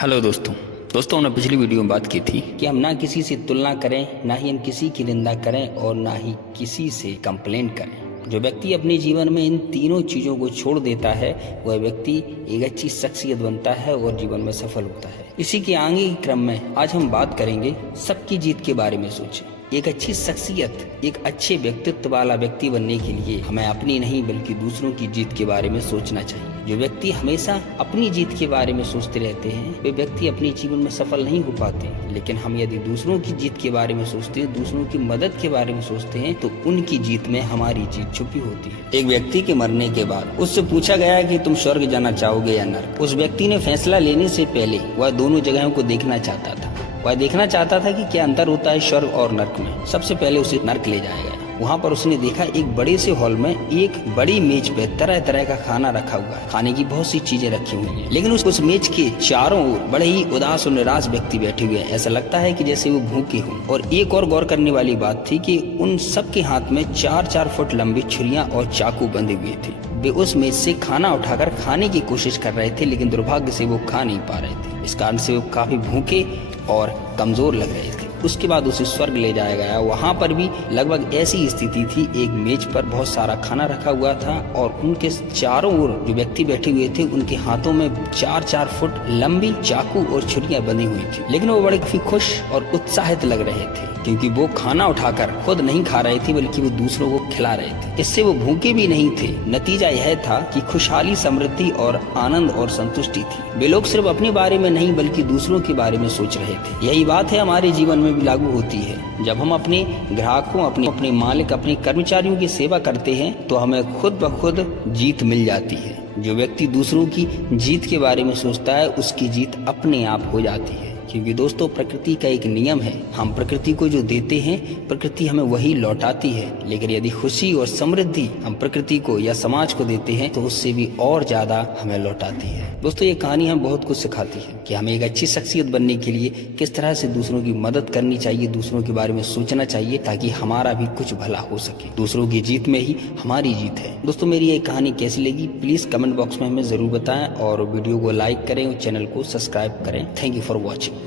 Hello दोस्तों हमने पिछली वीडियो में बात की थी कि हम ना किसी से तुलना करें, ना ही हम किसी की निंदा करें और ना ही किसी से कंप्लेंट करें। जो व्यक्ति अपने जीवन में इन तीनों चीज़ों को छोड़ देता है वह व्यक्ति एक अच्छी शख्सियत बनता है और जीवन में सफल होता है। इसी के आगे के क्रम में आज हम बात करेंगे सबकी जीत के बारे में। सोचें, एक अच्छी शख्सियत, एक अच्छे व्यक्तित्व वाला व्यक्ति बनने के लिए हमें अपनी नहीं बल्कि दूसरों की जीत के बारे में सोचना चाहिए। जो व्यक्ति हमेशा अपनी जीत के बारे में सोचते रहते हैं वे व्यक्ति अपने जीवन में सफल नहीं हो पाते। लेकिन हम यदि दूसरों की जीत के बारे में सोचते हैं, दूसरों की मदद के बारे में सोचते हैं तो उनकी जीत में हमारी जीत छुपी होती है। एक व्यक्ति के मरने के बाद उससे पूछा गया कि तुम स्वर्ग जाना चाहोगे या नर्क। उस व्यक्ति ने फैसला लेने से पहले वह दोनों जगहों को देखना चाहता था। वह देखना चाहता था कि क्या अंतर होता है स्वर्ग और नर्क में। सबसे पहले उसे नर्क ले जाया गया। वहाँ पर उसने देखा एक बड़े से हॉल में एक बड़ी मेज पे तरह तरह का खाना रखा हुआ है। खाने की बहुत सी चीजें रखी हुई हैं, लेकिन उस मेज के चारों ओर बड़े ही उदास और निराश व्यक्ति बैठे हुए हैं। ऐसा लगता है कि जैसे वो भूखे हों। और एक और गौर करने वाली बात थी कि उन सब के हाथ में 4-4 फुट लंबी छुरियां और चाकू बंधे हुए थे। वे उस मेज से खाना उठाकर खाने की कोशिश कर रहे थे, लेकिन दुर्भाग्य से वो खा नहीं पा रहे थे। इस कारण से वो काफी भूखे और कमजोर लग रहे थे। उसके बाद उसे स्वर्ग ले जाया गया। वहाँ पर भी लगभग ऐसी स्थिति थी। एक मेज पर बहुत सारा खाना रखा हुआ था और उनके चारों ओर जो व्यक्ति बैठे हुए थे उनके हाथों में 4-4 फुट लंबी चाकू और छुरियां बंधी हुई थी। लेकिन वो बड़े खुश और उत्साहित लग रहे थे क्योंकि वो खाना उठाकर खुद नहीं खा रहे थे बल्कि वो दूसरों को खिला रहे थे। इससे वो भूखे भी नहीं थे। नतीजा यह था कि खुशहाली, समृद्धि और आनंद और संतुष्टि थी। वे लोग सिर्फ अपने बारे में नहीं बल्कि दूसरों के बारे में सोच रहे थे। यही बात है हमारे जीवन में भी लागू होती है। जब हम अपने ग्राहकों, अपने मालिक, अपने कर्मचारियों की सेवा करते हैं तो हमें खुद ब खुद जीत मिल जाती है। जो व्यक्ति दूसरों की जीत के बारे में सोचता है उसकी जीत अपने आप हो जाती है। क्योंकि दोस्तों, प्रकृति का एक नियम है, हम प्रकृति को जो देते हैं प्रकृति हमें वही लौटाती है। लेकिन यदि खुशी और समृद्धि हम प्रकृति को या समाज को देते हैं तो उससे भी और ज्यादा हमें लौटाती है। दोस्तों, ये कहानी हमें बहुत कुछ सिखाती है कि हमें एक अच्छी शख्सियत बनने के लिए किस तरह से दूसरों की मदद करनी चाहिए, दूसरों के बारे में सोचना चाहिए ताकि हमारा भी कुछ भला हो सके। दूसरों की जीत में ही हमारी जीत है। दोस्तों, मेरी ये कहानी कैसी लगी प्लीज कमेंट बॉक्स में हमें जरूर बताएं और वीडियो को लाइक करें और चैनल को सब्सक्राइब करें। Thank you for watching.